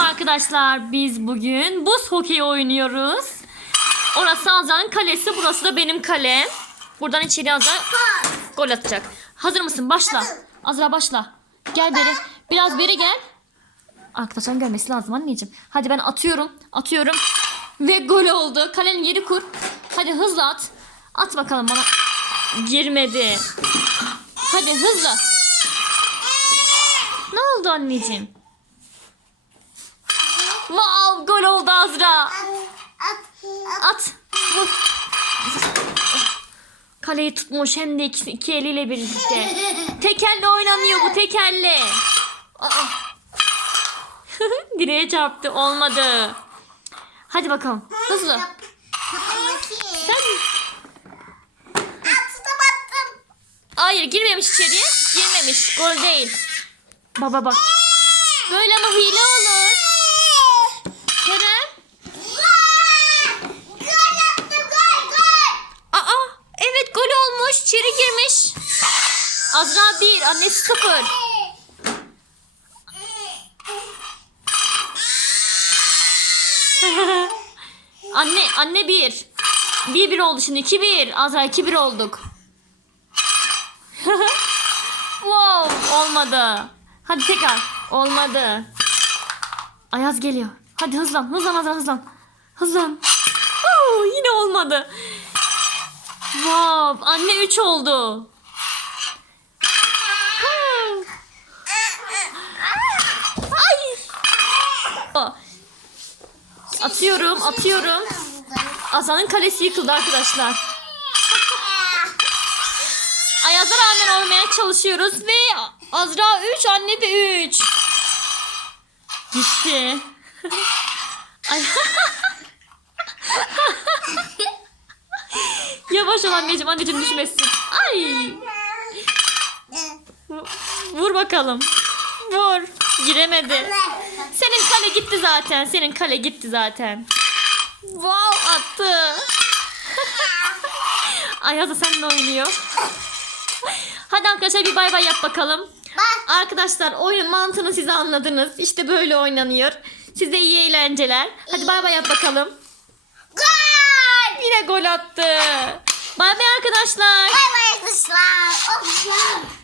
arkadaşlar. Biz bugün buz hokeyi oynuyoruz. Orası Azra'nın kalesi, burası da benim kalem. Buradan içeri Azra gol atacak. Hazır mısın? Başla. Azra başla. Gel beri. Biraz beri gel. Arkadaşların görmesi lazım anneciğim. Hadi ben atıyorum. Atıyorum. Ve gol oldu. Kalenin yeri kur. Hadi hızlı at. At bakalım bana. Girmedi. Hadi hızlı. Ne oldu anneciğim? Gol oldu Azra. At. Vur. Kaleyi tutmuş hem de iki, iki eliyle birlikte. Tek elle oynanıyor bu tek elle. Aa. Direğe çarptı olmadı. Hadi bakalım hızlı. Sen... Hayır girmemiş içeriye. Girmemiş. Gol değil. Baba bak. Böyle ama hile olur. Kerem. Aa evet gol olmuş. İçeri girmiş. Azra 1, annesi 0. anne anne 1. 1 1 oldu şimdi 2 1. Azra 2 1 olduk. wow olmadı. Hadi tekrar. Olmadı. Ayaz geliyor. Hadi hızlan hızlan hızlan hızlan. Hızlan. Oo, yine olmadı. Wow anne 3 oldu. Atıyorum atıyorum. Azan'ın kalesi yıkıldı arkadaşlar. Ayaz'a rağmen olmaya çalışıyoruz ve Azra 3 anne de 3. Gitti. Yavaş ol anneciğim anneciğim düşmesin. Ay. Vur bakalım. Vur. Giremedi. Senin kale gitti zaten. Senin kale gitti zaten. Wow attı. Ayaz da seninle oynuyor. Hadi arkadaşlar bir bay bay yap bakalım. Arkadaşlar oyun mantığını siz anladınız. İşte böyle oynanıyor. Size iyi eğlenceler. Hadi bay bay yap bakalım. Yine gol attı. Bay bay arkadaşlar. Bay bay arkadaşlar.